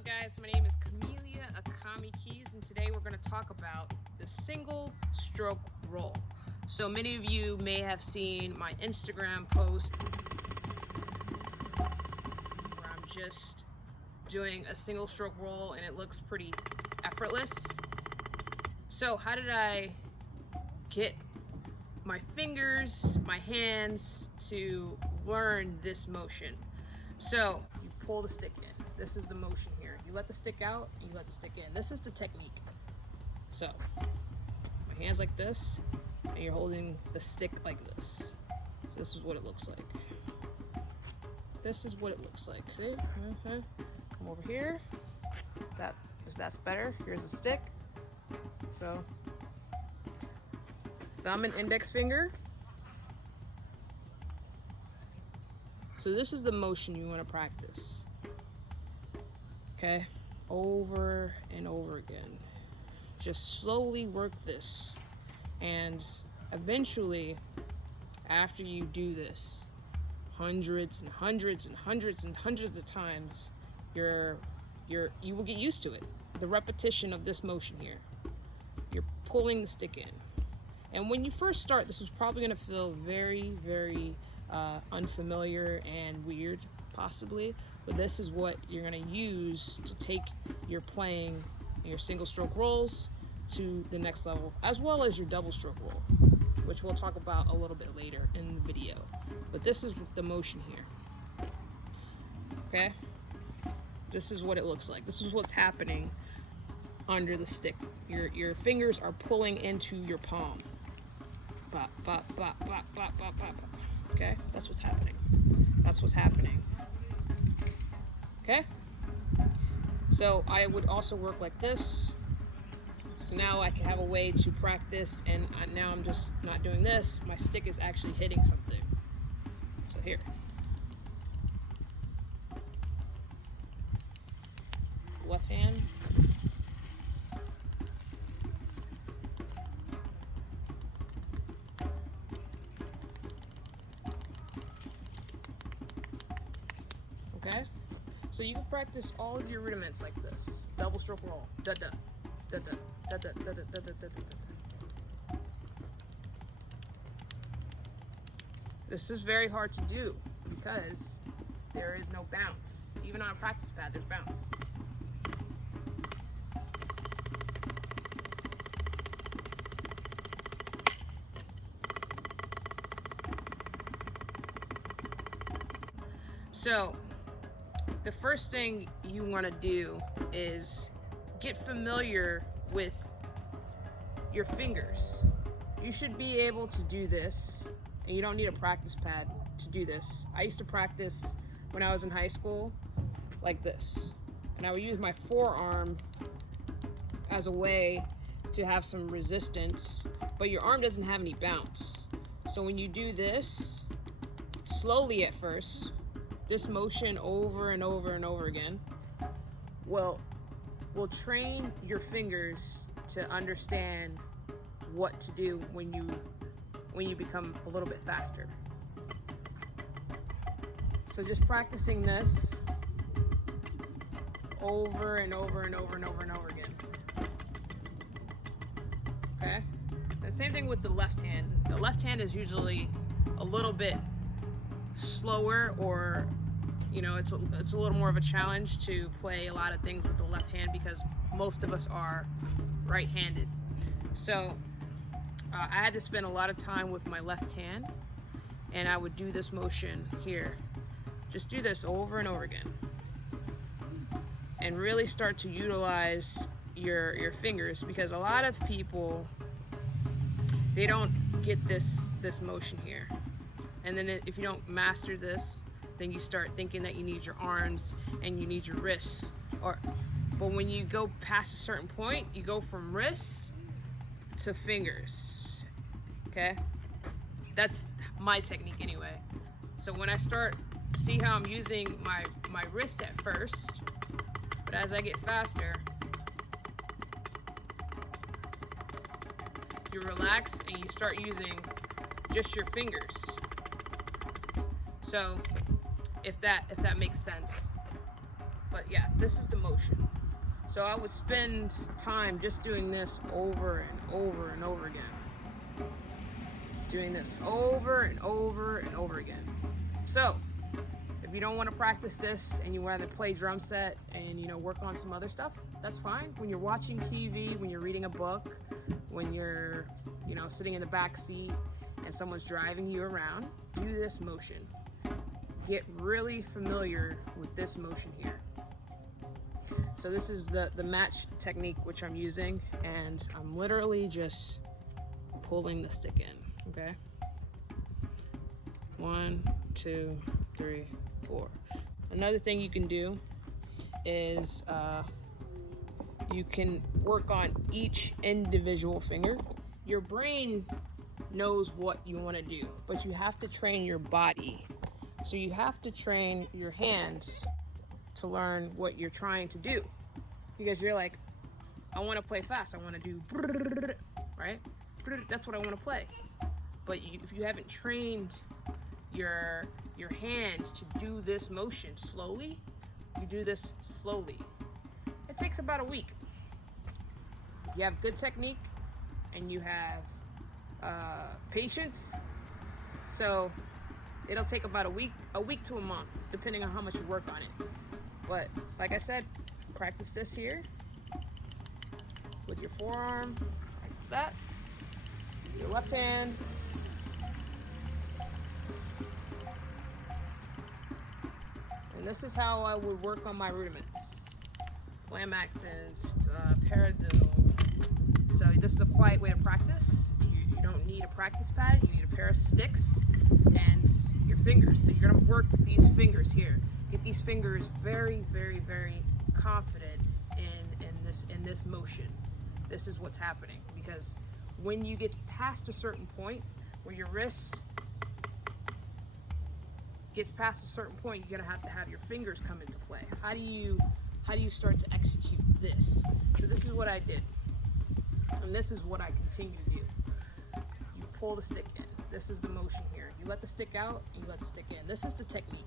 up, guys? My name is Camelia Akami Keys, and today we're going to talk about the single stroke roll. So many of you may have seen my Instagram post where I'm just doing a single stroke roll and it looks pretty effortless. So how did I get my fingers, my hands to learn this motion? So you pull the stick in. This is the motion here. You let the stick out, you let the stick in. This is the technique. So my hand's like this, and you're holding the stick like this. So this is what it looks like. This is what it looks like. See? Come over here. That's better. Here's the stick. So thumb and index finger. So this is the motion you want to practice. Okay, over and over again. Just slowly work this, and eventually, after you do this hundreds and hundreds and hundreds and hundreds of times, you will get used to it. The repetition of this motion here. You're pulling the stick in, and when you first start, this is probably going to feel very, very unfamiliar and weird, possibly. But this is what you're going to use to take your playing, your single stroke rolls to the next level, as well as your double stroke roll, which we'll talk about a little bit later in the video. But this is the motion here. Okay? This is what it looks like. This is what's happening under the stick. Your fingers are pulling into your palm. Bop, bop, bop, bop, bop, bop, bop. Okay? That's what's happening. That's what's happening. Okay, so I would also work like this. So now I can have a way to practice, and now I'm just not doing this. My stick is actually hitting something. So here. Left hand. Okay? So you can practice all of your rudiments like this. Double stroke roll. Da da. Da da. Da da da da da da da da. This is very hard to do because there is no bounce. Even on a practice pad, there's bounce. So the first thing you want to do is get familiar with your fingers. You should be able to do this, and you don't need a practice pad to do this. I used to practice when I was in high school like this, and I would use my forearm as a way to have some resistance, but your arm doesn't have any bounce. So when you do this, slowly at first, this motion over and over and over again will train your fingers to understand what to do when you become a little bit faster. So just practicing this over and over and over and over and over again. Okay? The same thing with the left hand. The left hand is usually a little bit slower, or it's a little more of a challenge to play a lot of things with the left hand because most of us are right-handed. So I had to spend a lot of time with my left hand, and I would do this motion here. Just do this over and over again, and really start to utilize your fingers, because a lot of people, they don't get this motion here. And then if you don't master this, then you start thinking that you need your arms and you need your wrists. But when you go past a certain point, you go from wrists to fingers. Okay? That's my technique anyway. So when I start, see how I'm using my wrist at first, but as I get faster, you relax and you start using just your fingers. So if that makes sense. But yeah, this is the motion. So I would spend time just doing this over and over and over again. Doing this over and over and over again. So if you don't want to practice this and you want to play drum set and work on some other stuff, that's fine. When you're watching TV, when you're reading a book, when you're sitting in the back seat and someone's driving you around, do this motion. Get really familiar with this motion here. So this is the match technique which I'm using, and I'm literally just pulling the stick in, okay? 1, 2, 3, 4. Another thing you can do is you can work on each individual finger. Your brain knows what you want to do, but you have to train your body. So you have to train your hands to learn what you're trying to do. Because you're like, I want to play fast. I want to do, right? That's what I want to play. But if you haven't trained your hands to do this motion slowly, you do this slowly. It takes about a week. You have good technique and you have patience. So it'll take about a week to a month, depending on how much you work on it. But like I said, practice this here with your forearm, practice that, your left hand. And this is how I would work on my rudiments. Flam accents, paradiddle. So this is a quiet way to practice. You don't need a practice pad, you need a pair of sticks and your fingers. So you're gonna work these fingers here. Get these fingers very, very, very confident in this motion. This is what's happening, because when you get past a certain point where your wrist gets past a certain point, you're gonna have to have your fingers come into play. How do you start to execute this? So this is what I did, and this is what I continue to do. You pull the stick in. This is the motion here. You let the stick out, and you let the stick in. This is the technique.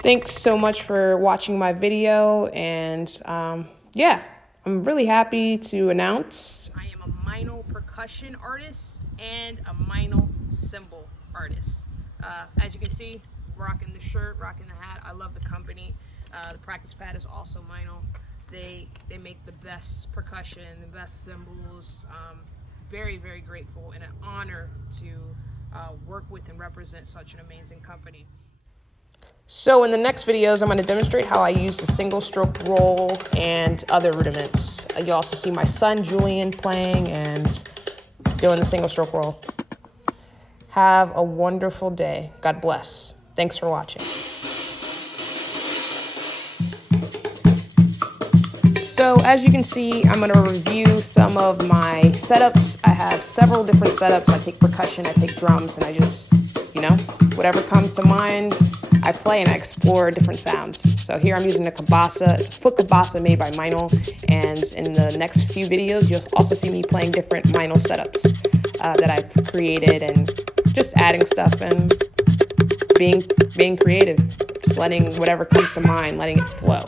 Thanks so much for watching my video, and yeah, I'm really happy to announce I am a Meinl percussion artist and a Meinl cymbal artist. As you can see, rocking the shirt, rocking the hat. I love the company. The practice pad is also Meinl. They make the best percussion, the best cymbals. Very, very grateful and an honor to work with and represent such an amazing company. So in the next videos, I'm going to demonstrate how I use the single stroke roll and other rudiments. You also see my son Julian playing and doing the single stroke roll. Have a wonderful day. God bless. Thanks for watching. So as you can see, I'm going to review some of my setups. I have several different setups. I take percussion, I take drums, and I just, whatever comes to mind, I play and I explore different sounds. So here I'm using a cabasa, it's a foot cabasa made by Meinl, and in the next few videos you'll also see me playing different Meinl setups that I've created, and just adding stuff and being creative, just letting whatever comes to mind, letting it flow.